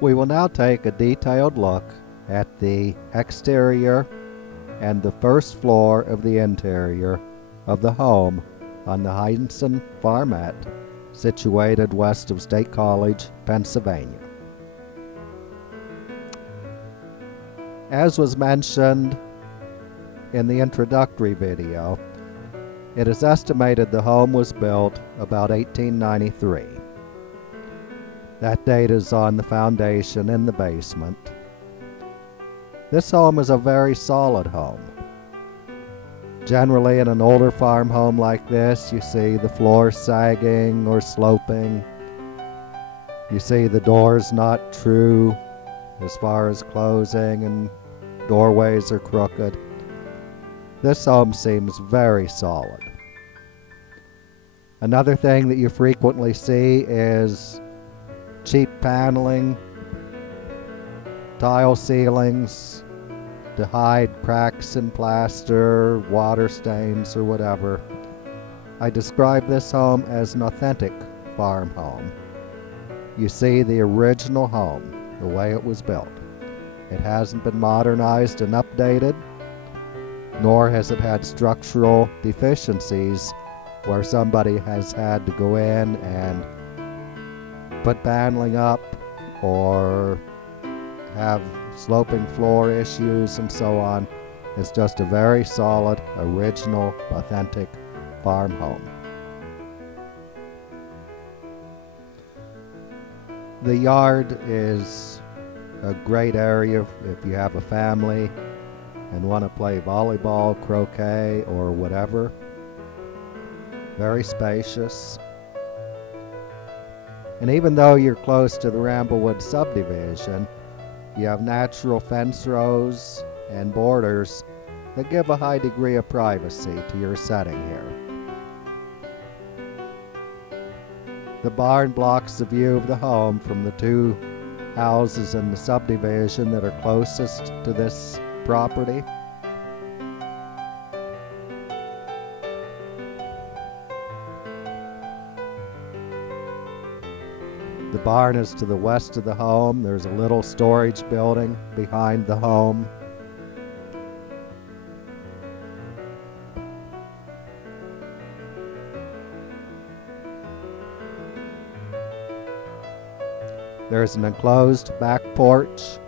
We will now take a detailed look at the exterior and the first floor of the interior of the home on the Heinsohn Farmette, situated west of State College, Pennsylvania. As was mentioned in the introductory video, it is estimated the home was built about 1893. That date is on the foundation in the basement. This home is a very solid home. Generally, in an older farm home like this, you see the floor sagging or sloping. You see the doors not true as far as closing, and doorways are crooked. This home seems very solid. Another thing that you frequently see is cheap paneling, tile ceilings to hide cracks in plaster, water stains, or whatever. I describe this home as an authentic farm home. You see the original home, the way it was built. It hasn't been modernized and updated, nor has it had structural deficiencies where somebody has had to go in and put paneling up or have sloping floor issues and so on. It's just a very solid, original, authentic farm home. The yard is a great area if you have a family and want to play volleyball, croquet, or whatever. Very spacious. And even though you're close to the Ramblewood subdivision, you have natural fence rows and borders that give a high degree of privacy to your setting here. The barn blocks the view of the home from the two houses in the subdivision that are closest to this property. The barn is to the west of the home. There's a little storage building behind the home. There's an enclosed back porch.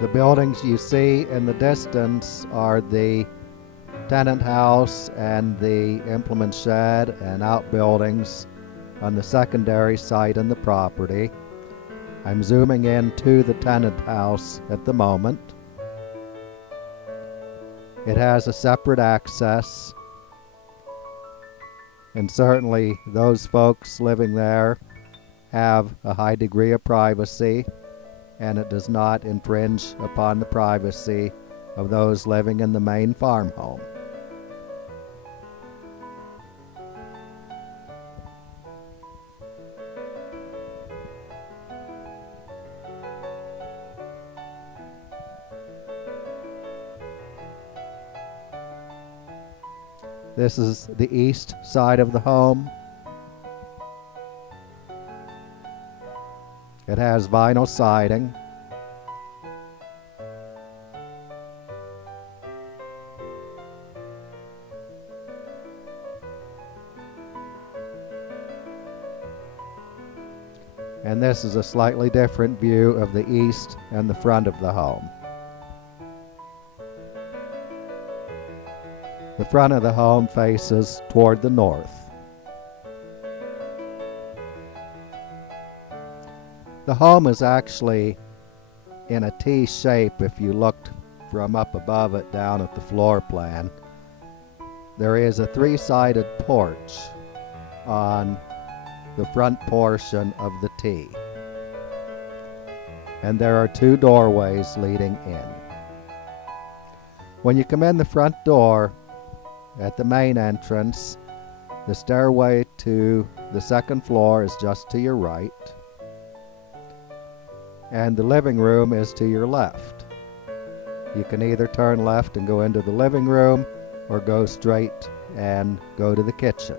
The buildings you see in the distance are the tenant house and the implement shed and outbuildings on the secondary site in the property. I'm zooming into the tenant house at the moment. It has a separate access, and certainly those folks living there have a high degree of privacy, and it does not infringe upon the privacy of those living in the main farm home. This is the east side of the home. It has vinyl siding. And this is a slightly different view of the east and the front of the home. The front of the home faces toward the north. The home is actually in a T shape if you looked from up above it down at the floor plan. There is a three-sided porch on the front portion of the T. And there are two doorways leading in. When you come in the front door, at the main entrance, the stairway to the second floor is just to your right. and the living room is to your left. You can either turn left and go into the living room or go straight and go to the kitchen.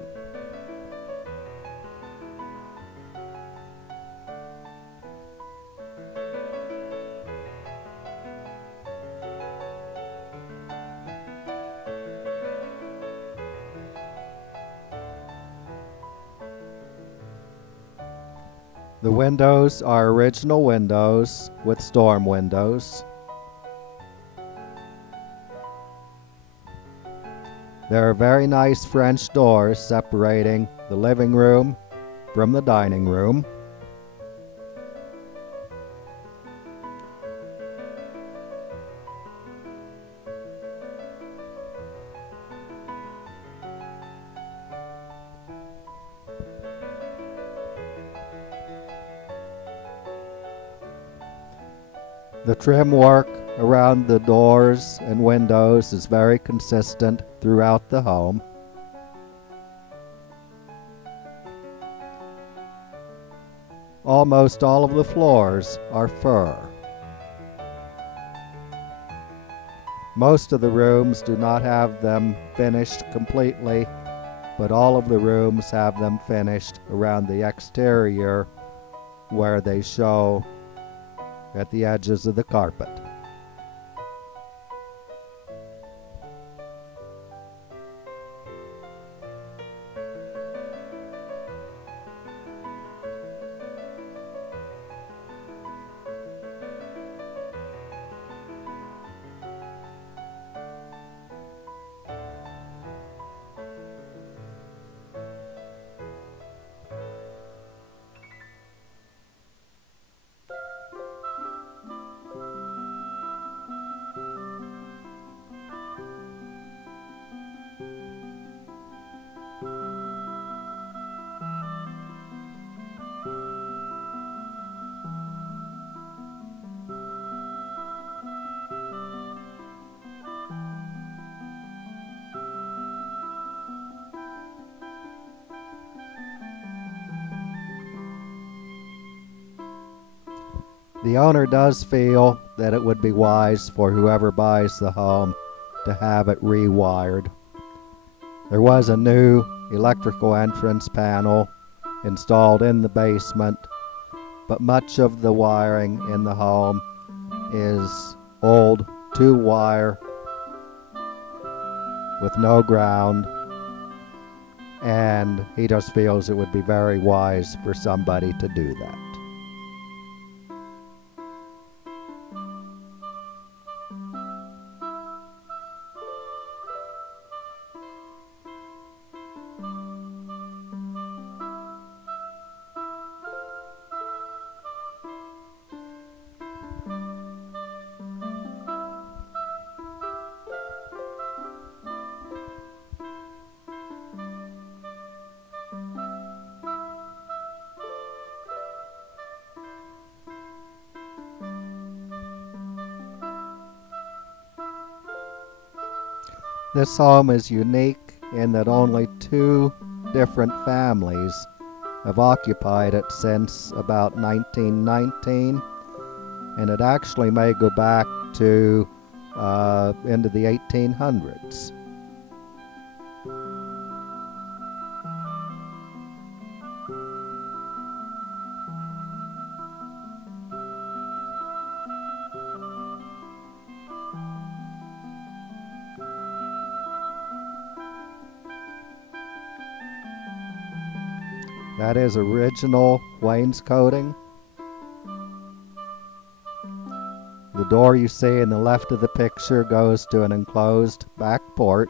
The windows are original windows with storm windows. There are very nice French doors separating the living room from the dining room. The trim work around the doors and windows is very consistent throughout the home. Almost all of the floors are fir. Most of the rooms do not have them finished completely, but all of the rooms have them finished around the exterior where they show at the edges of the carpet. The owner does feel that it would be wise for whoever buys the home to have it rewired. There was a new electrical entrance panel installed in the basement, but much of the wiring in the home is old 2-wire with no ground, and he just feels it would be very wise for somebody to do that. This home is unique in that only 2 different families have occupied it since about 1919, and it actually may go back to into the 1800s. That is original wainscoting. The door you see in the left of the picture goes to an enclosed back porch.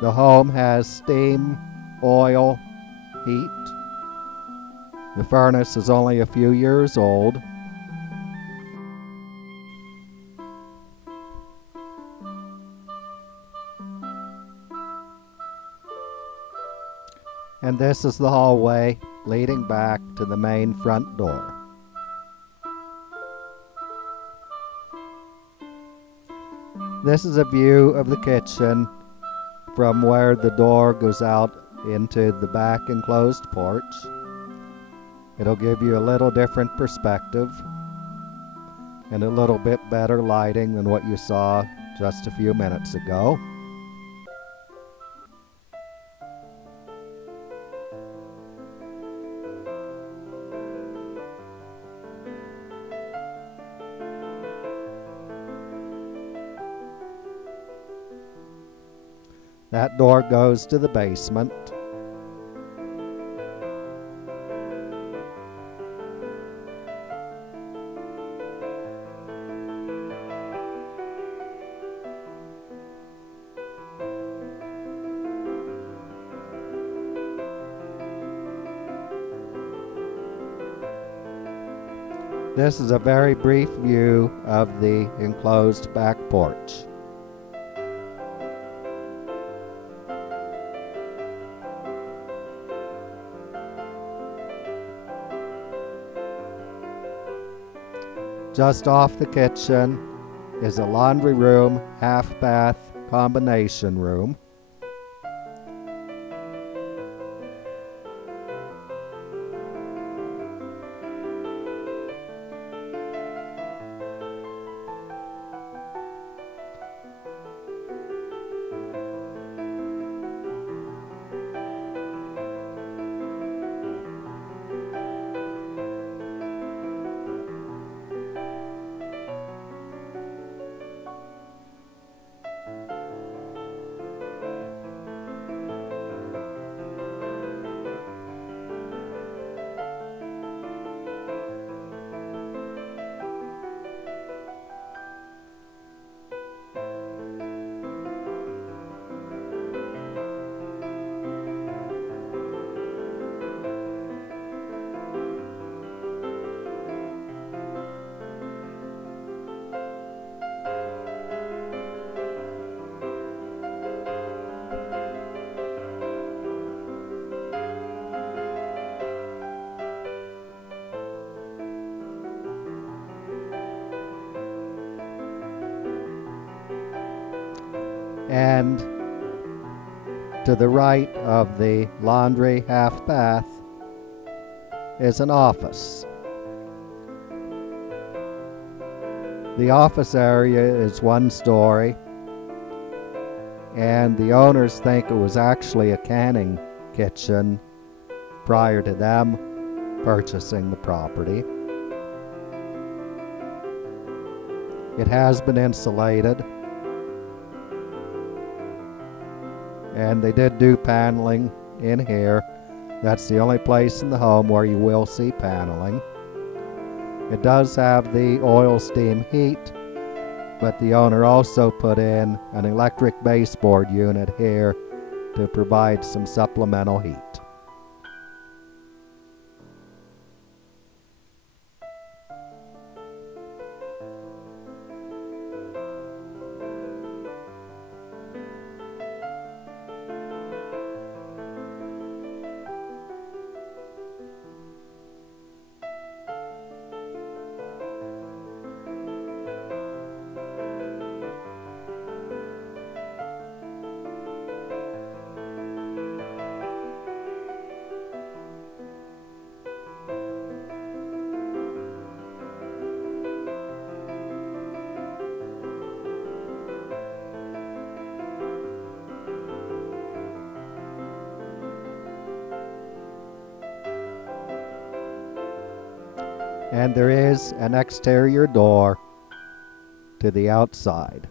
The home has steam, oil, heat. The furnace is only a few years old. And this is the hallway leading back to the main front door. This is a view of the kitchen from where the door goes out into the back enclosed porch. It'll give you a little different perspective and a little bit better lighting than what you saw just a few minutes ago. That door goes to the basement. This is a very brief view of the enclosed back porch. Just off the kitchen is a laundry room, half bath combination room. And to the right of the laundry half bath is an office. The office area is 1 story, and the owners think it was actually a canning kitchen prior to them purchasing the property. It has been insulated, and they did do paneling in here. That's the only place in the home where you will see paneling. It does have the oil steam heat, but the owner also put in an electric baseboard unit here to provide some supplemental heat. And there is an exterior door to the outside.